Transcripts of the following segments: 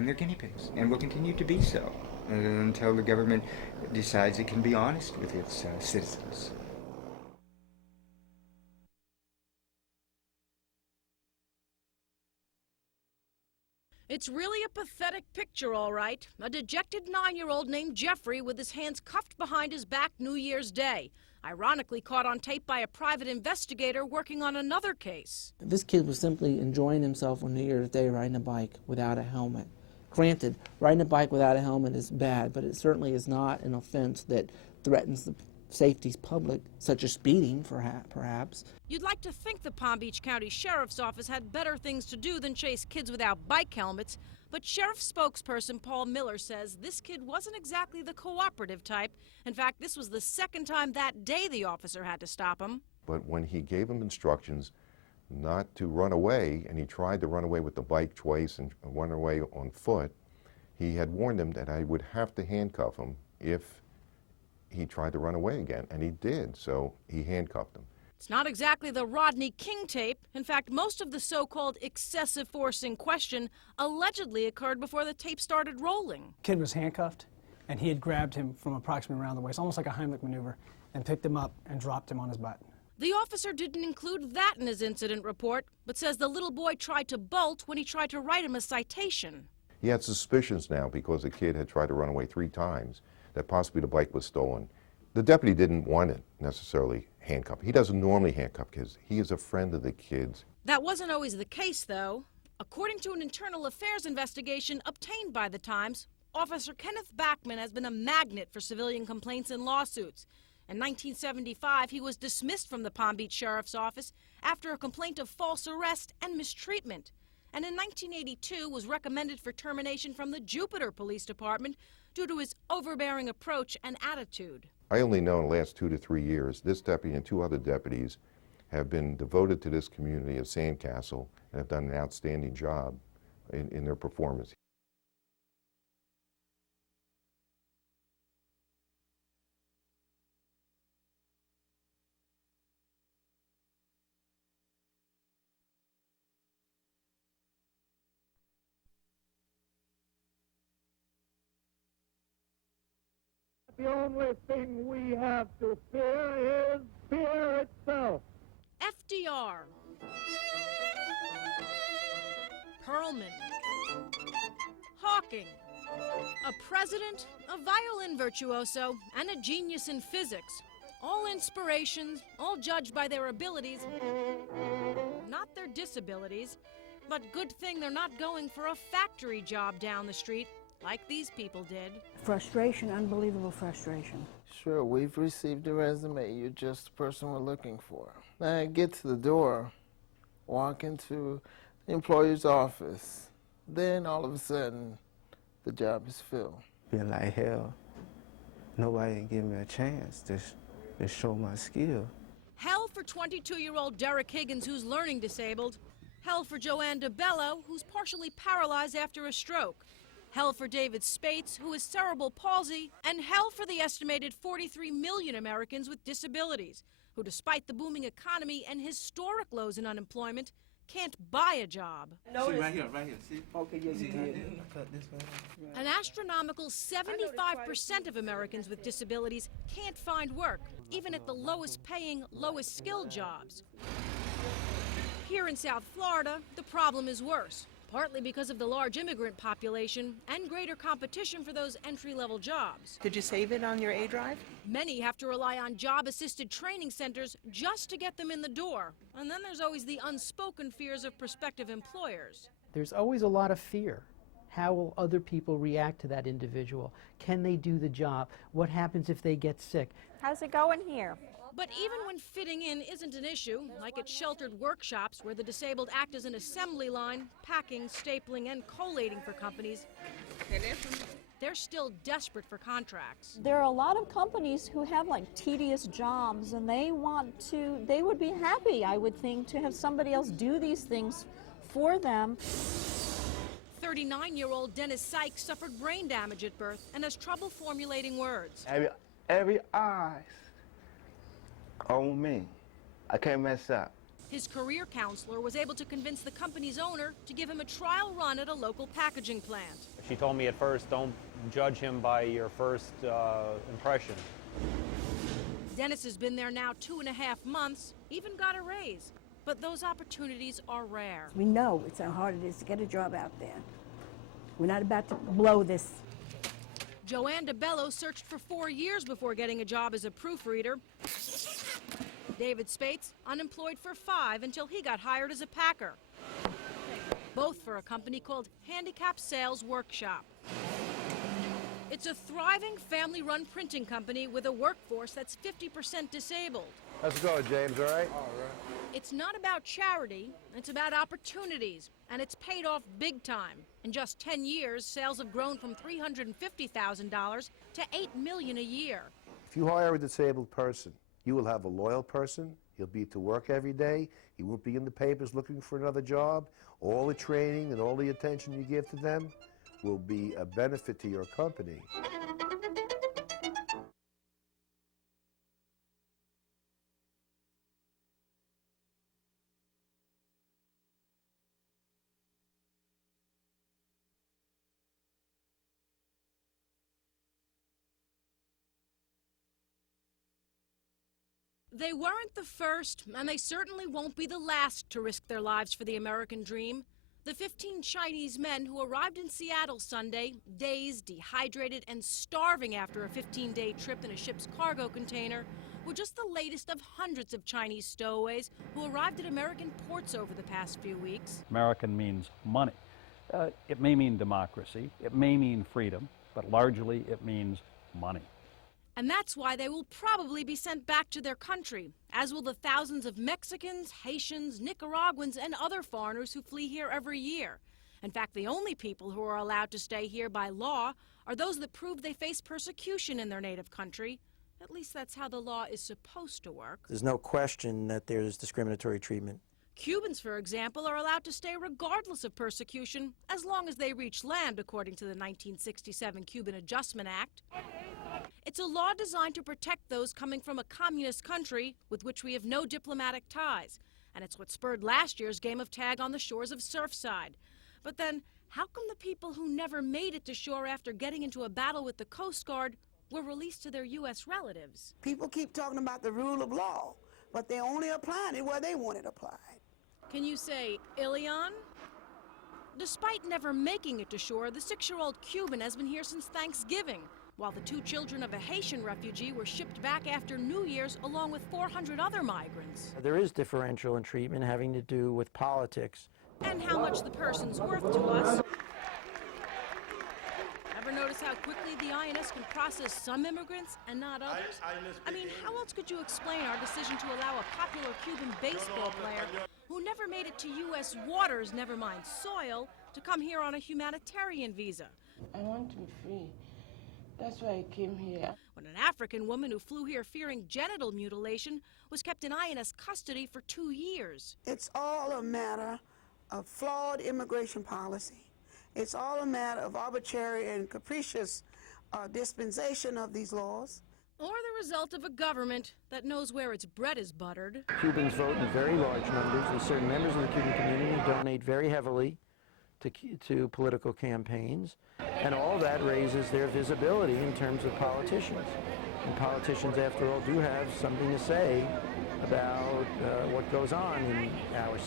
and they're guinea pigs, and will continue to be so until the government decides it can be honest with its citizens. It's really a pathetic picture, all right. A dejected 9-year-old named Jeffrey with his hands cuffed behind his back New Year's Day. Ironically caught on tape by a private investigator working on another case. This kid was simply enjoying himself on New Year's Day riding a bike without a helmet. Granted, riding a bike without a helmet is bad, but it certainly is not an offense that threatens the safety public, such as speeding, perhaps. You'd like to think the Palm Beach County Sheriff's Office had better things to do than chase kids without bike helmets, but Sheriff spokesperson Paul Miller says this kid wasn't exactly the cooperative type. In fact, this was the second time that day the officer had to stop him. But when he gave him instructions not to run away, and he tried to run away with the bike twice and run away on foot, he had warned him that I would have to handcuff him if he tried to run away again, and he did, so he handcuffed him. It's not exactly the Rodney King tape. In fact, most of the so-called excessive force in question allegedly occurred before the tape started rolling. Kid was handcuffed, and he had grabbed him from approximately around the waist, almost like a Heimlich maneuver, and picked him up and dropped him on his butt. The officer didn't include that in his incident report, but says the little boy tried to bolt when he tried to write him a citation. He had suspicions now because the kid had tried to run away 3 times that possibly the bike was stolen. The deputy didn't want it necessarily handcuffed. He doesn't normally handcuff kids. He is a friend of the kids. That wasn't always the case, though. According to an internal affairs investigation obtained by the Times, Officer Kenneth Backman has been a magnet for civilian complaints and lawsuits. In 1975, he was dismissed from the Palm Beach Sheriff's Office after a complaint of false arrest and mistreatment. And in 1982 was recommended for termination from the Jupiter Police Department due to his overbearing approach and attitude. I only know in the last 2 to 3 years, this deputy and 2 other deputies have been devoted to this community of Sandcastle and have done an outstanding job in their performance. The only thing we have to fear is fear itself. FDR, Perlman, Hawking, a president, a violin virtuoso, and a genius in physics. All inspirations, all judged by their abilities, not their disabilities. But good thing they're not going for a factory job down the street like these people did. Frustration, unbelievable frustration. Sure, we've received a resume. You're just the person we're looking for. Then I get to the door, walk into the employer's office. Then all of a sudden, the job is filled. Feel like hell. Nobody give me a chance to show my skill. Hell for 22-year-old Derek Higgins, who's learning disabled. Hell for Joanne DeBello, who's partially paralyzed after a stroke. Hell for David Spates, who has cerebral palsy, and hell for the estimated 43 million Americans with disabilities, who, despite the booming economy and historic lows in unemployment, can't buy a job. See, right here, see? Okay, yes, you did. An astronomical 75% of Americans with disabilities can't find work, even at the lowest paying, lowest skilled jobs. Here in South Florida, the problem is worse, partly because of the large immigrant population and greater competition for those entry-level jobs. Did you save it on your A drive? Many have to rely on job-assisted training centers just to get them in the door. And then there's always the unspoken fears of prospective employers. There's always a lot of fear. How will other people react to that individual? Can they do the job? What happens if they get sick? How's it going here? But even when fitting in isn't an issue, like at sheltered workshops where the disabled act as an assembly line, packing, stapling, and collating for companies, they're still desperate for contracts. There are a lot of companies who have like tedious jobs, and they would be happy, I would think, to have somebody else do these things for them. 39-year-old Dennis Sykes suffered brain damage at birth and has trouble formulating words. Every eyes on me. I can't mess up. His career counselor was able to convince the company's owner to give him a trial run at a local packaging plant. She told me at first, don't judge him by your first impression. Dennis has been there now 2.5 months, even got a raise. But those opportunities are rare. We know it's how hard it is to get a job out there. We're not about to blow this. Joanne DeBello searched for 4 years before getting a job as a proofreader. David Spates, unemployed for 5 until he got hired as a packer. Both for a company called Handicap Sales Workshop. It's a thriving family-run printing company with a workforce that's 50% disabled. How's it going, James? All right? All right. It's not about charity, it's about opportunities, and it's paid off big time. In just 10 years, sales have grown from $350,000 to $8 million a year. If you hire a disabled person, you will have a loyal person. He'll be to work every day. He won't be in the papers looking for another job. All the training and all the attention you give to them will be a benefit to your company. They weren't the first, and they certainly won't be the last to risk their lives for the American dream. The 15 Chinese men who arrived in Seattle Sunday, dazed, dehydrated, and starving after a 15-day trip in a ship's cargo container, were just the latest of hundreds of Chinese stowaways who arrived at American ports over the past few weeks. American means money. It may mean democracy, it may mean freedom, but largely it means money. And that's why they will probably be sent back to their country, as will the thousands of Mexicans, Haitians, Nicaraguans, and other foreigners who flee here every year. In fact, the only people who are allowed to stay here by law are those that prove they face persecution in their native country. At least that's how the law is supposed to work. There's no question that there's discriminatory treatment. Cubans, for example, are allowed to stay regardless of persecution, as long as they reach land, according to the 1967 Cuban Adjustment Act. It's a law designed to protect those coming from a communist country with which we have no diplomatic ties. And it's what spurred last year's game of tag on the shores of Surfside. But then, how come the people who never made it to shore after getting into a battle with the Coast Guard were released to their U.S. relatives? People keep talking about the rule of law, but they're only applying it where they want it applied. Can you say Ilion? Despite never making it to shore, the 6-year-old Cuban has been here since Thanksgiving, while the 2 children of a Haitian refugee were shipped back after New Year's along with 400 other migrants. There is differential in treatment having to do with politics. And how much the person's worth to us. Ever notice how quickly the INS can process some immigrants and not others? I mean, how else could you explain our decision to allow a popular Cuban baseball player who never made it to U.S. waters, never mind soil, to come here on a humanitarian visa? I want to be free. That's why I came here. When an African woman who flew here fearing genital mutilation was kept in INS custody for 2 years. It's all a matter of flawed immigration policy. It's all a matter of arbitrary and capricious dispensation of these laws. Or the result of a government that knows where its bread is buttered. Cubans vote in very large numbers, and certain members of the Cuban community donate very heavily to political campaigns, and all that raises their visibility in terms of politicians. And politicians, after all, do have something to say about what goes on in our city.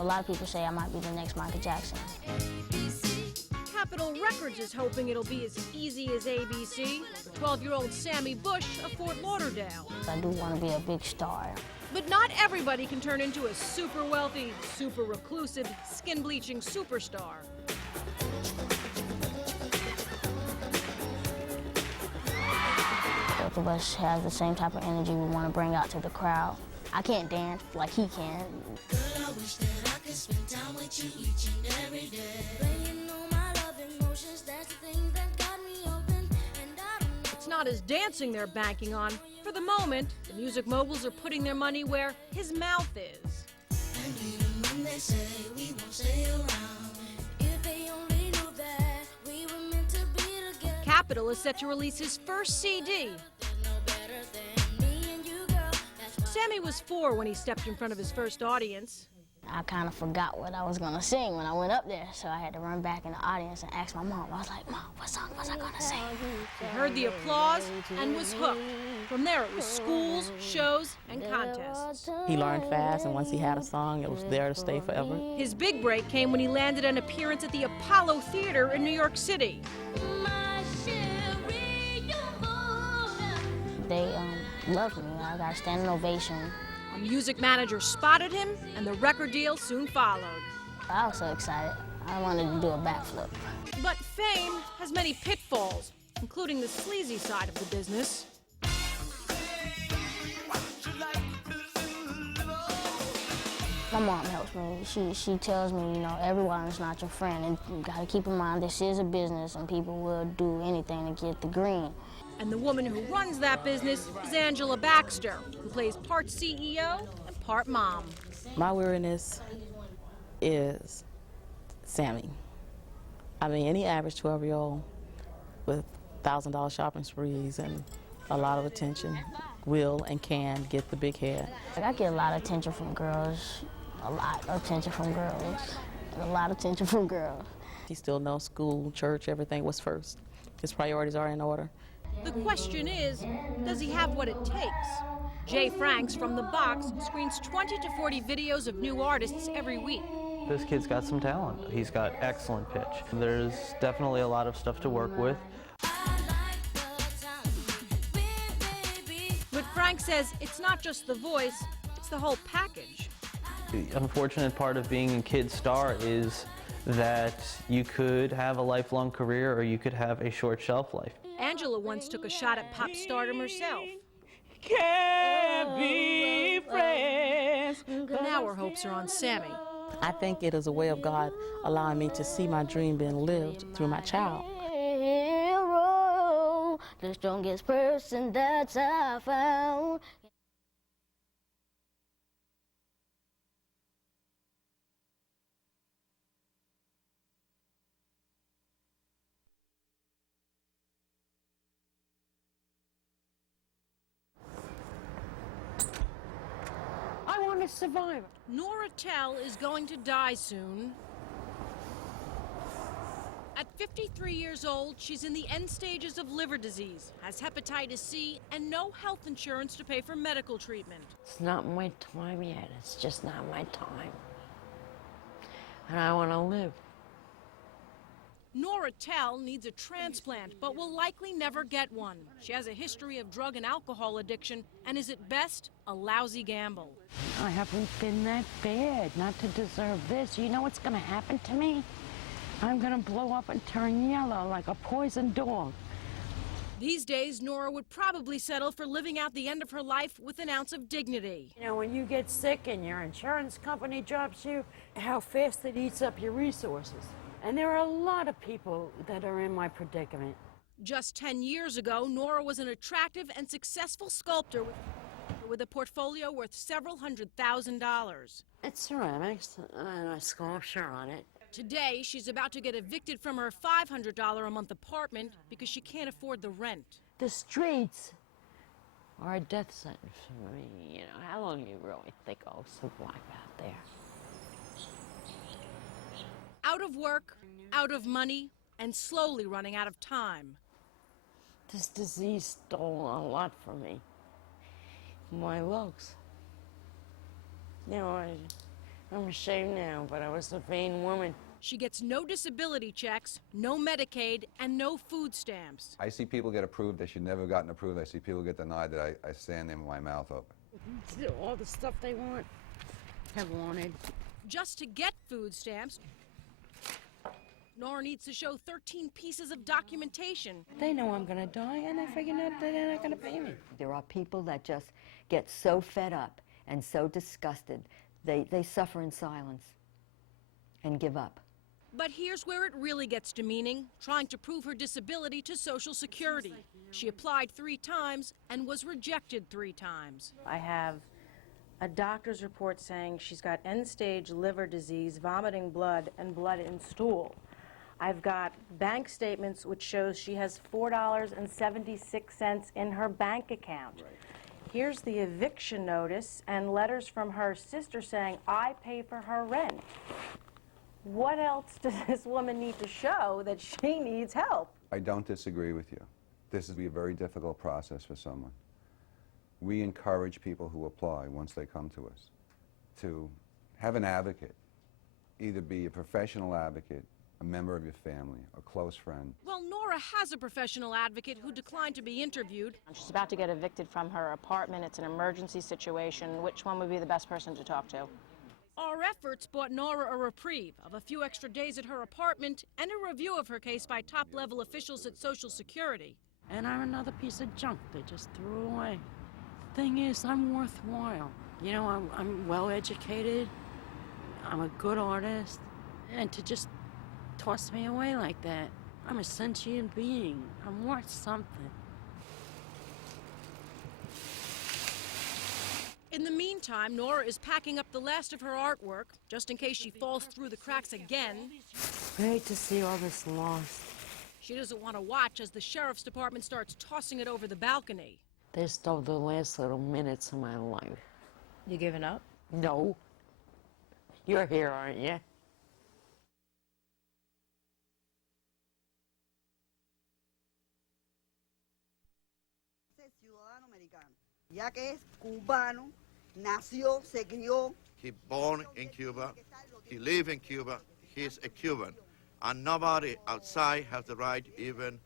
A lot of people say I might be the next Michael Jackson. Capitol Records is hoping it'll be as easy as ABC for 12-year-old Sammy Bush of Fort Lauderdale. I do want to be a big star. But not everybody can turn into a super wealthy, super reclusive, skin-bleaching superstar. Both of us have the same type of energy we want to bring out to the crowd. I can't dance like he can. Girl, I wish that I could spend time with you each and every day. When you know my love emotions, that's the thing that got me open. And I don't know. It's not his dancing they're banking on. For the moment, the music moguls are putting their money where his mouth is. they say we won't stay around. If they only knew that we were meant to be together. Capitol is set to release his first CD. Sammy was 4 when he stepped in front of his first audience. I kind of forgot what I was going to sing when I went up there, so I had to run back in the audience and ask my mom. I was like, Mom, what song was I going to sing? He heard the applause and was hooked. From there, it was schools, shows, and contests. He learned fast, and once he had a song, it was there to stay forever. His big break came when he landed an appearance at the Apollo Theater in New York City. They loved me. I got a standing ovation. A music manager spotted him, and the record deal soon followed. I was so excited. I wanted to do a backflip. But fame has many pitfalls, including the sleazy side of the business. My mom helps me. She tells me, you know, everyone's not your friend, and you got to keep in mind this is a business, and people will do anything to get the green. And the woman who runs that business is Angela Baxter, who plays part CEO and part mom. My weariness is Sammy. I mean, any average 12-year-old with $1,000 shopping sprees and a lot of attention will and can get the big head. I get a lot of attention from girls, a lot of attention from girls, and a lot of attention from girls. He still knows school, church, everything was first. His priorities are in order. The question is, does he have what it takes? Jay Franks from The Box screens 20 to 40 videos of new artists every week. This kid's got some talent. He's got excellent pitch. There's definitely a lot of stuff to work with. But Frank says it's not just the voice, it's the whole package. The unfortunate part of being a kid star is that you could have a lifelong career or you could have a short shelf life. Angela once took a shot at pop stardom herself. Can't be friends. But now her hopes are on Sammy. I think it is a way of God allowing me to see my dream being lived through my child. Hero, the strongest person that I found. I want to survive. Nora Tell is going to die soon. At 53 years old, she's in the end stages of liver disease, has hepatitis C, and no health insurance to pay for medical treatment. It's not my time yet. It's just not my time. And I want to live. Nora Tell needs a transplant, but will likely never get one. She has a history of drug and alcohol addiction and is at best a lousy gamble. I haven't been that bad not to deserve this. You know what's going to happen to me? I'm going to blow up and turn yellow like a poisoned dog. These days, Nora would probably settle for living out the end of her life with an ounce of dignity. You know, when you get sick and your insurance company drops you, how fast it eats up your resources. And there are a lot of people that are in my predicament. Just 10 years ago, Nora was an attractive and successful sculptor with a portfolio worth several $100,000. It's ceramics and a sculpture on it. Today, she's about to get evicted from her $500 a month apartment because she can't afford the rent. The streets are a death sentence for me. You know, how long do you really think I'll survive out there? Out of work, out of money, and slowly running out of time. This disease stole a lot from me. My looks. You know, I'm ashamed now, but I was a vain woman. She gets no disability checks, no Medicaid, and no food stamps. I see people get approved that should never have gotten approved. I see people get denied that I stand there with my mouth open. All the stuff they have wanted. Just to get food stamps, Nora needs to show 13 pieces of documentation. They know I'm going to die, and they figure that they're not going to pay me. There are people that just get so fed up and so disgusted, they suffer in silence and give up. But here's where it really gets demeaning, trying to prove her disability to Social Security. She applied 3 times and was rejected 3 times. I have a doctor's report saying she's got end-stage liver disease, vomiting blood, and blood in stool. I've got bank statements which shows she has $4.76 in her bank account. Right. Here's the eviction notice and letters from her sister saying, I pay for her rent. What else does this woman need to show that she needs help? I don't disagree with you. This would be a very difficult process for someone. We encourage people who apply, once they come to us, to have an advocate, either be a professional advocate, a member of your family, a close friend. Well, Nora has a professional advocate who declined to be interviewed. She's about to get evicted from her apartment. It's an emergency situation. Which one would be the best person to talk to? Our efforts bought Nora a reprieve of a few extra days at her apartment and a review of her case by top-level officials at Social Security. And I'm another piece of junk they just threw away. The thing is, I'm worthwhile. You know, I'm well-educated, I'm a good artist, and to just toss me away like that, I'm a sentient being. I'm worth something. In the meantime, Nora is packing up the last of her artwork, just in case she falls through the cracks again. I hate to see all this lost. She doesn't want to watch as the sheriff's department starts tossing it over the balcony. They stole the last little minutes of my life. You giving up? No. You're here, aren't you? Ya que es cubano, nació, se crió. He born in Cuba, he live in Cuba, he's a Cuban. And nobody outside has the right, even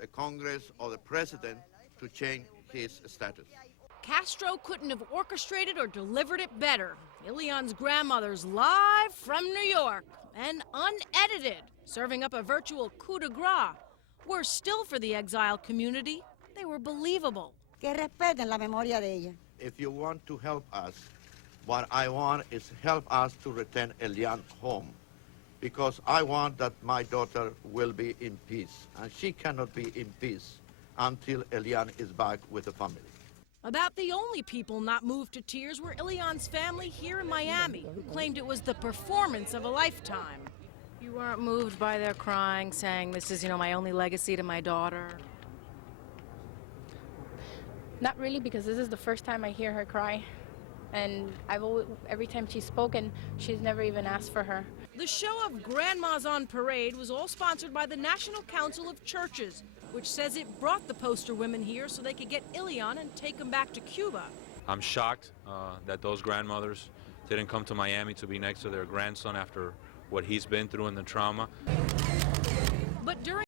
the Congress or the president, to change his status. Castro couldn't have orchestrated or delivered it better. Ileon's grandmother's live from New York and unedited, serving up a virtual coup de grace. Worse still for the exiled community, they were believable. Que respeten la memoria de ella. If you want to help us, what I want is help us to return Elian home. Because I want that my daughter will be in peace. And she cannot be in peace until Elian is back with the family. About the only people not moved to tears were Ileon's family here in Miami, who claimed it was the performance of a lifetime. You weren't moved by their crying, saying, this is, my only legacy to my daughter? Not really, because this is the first time I hear her cry. And every time she's spoken, she's never even asked for her. The show of Grandmas on Parade was all sponsored by the National Council of Churches, which says it brought the poster women here so they could get Ileon and take him back to Cuba. I'm shocked that those grandmothers didn't come to Miami to be next to their grandson after what he's been through and the trauma. But during